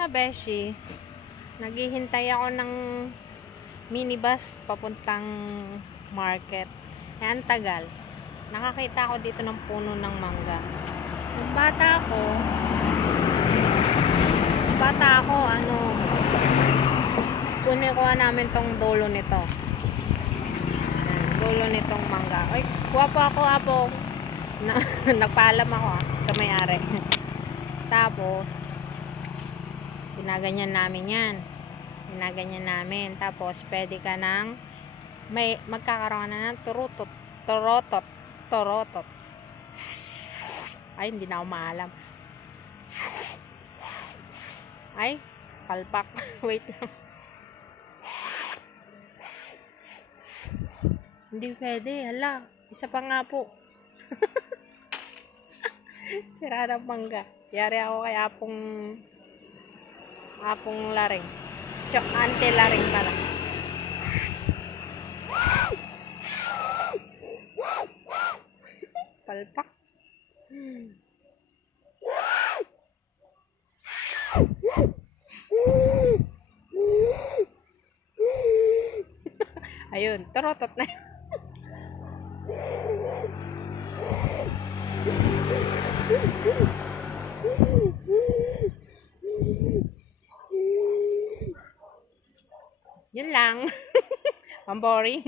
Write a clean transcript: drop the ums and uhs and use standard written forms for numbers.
mga beshi, naghihintay ako ng minibus papuntang market. Ang tagal. Nakakita ako dito ng puno ng mangga. Nung bata ako, kunikuha namin tong dulo nito. Dulo nitong mangga. Ay, kuha po ako. Nagpaalam ako sa may-ari. Tapos, ginaganyan namin yan. Tapos, pwede ka ng magkakaroon na ng torotot. Ay, hindi na ako maalam. Ay, palpak. Wait lang. Hindi pwede. Hala, isa pa nga po. Sira ng mangga. Yari ako kay apong laring. Ante laring pala. Palpak. Ayun, torotot na. Yun lang. Ang boring.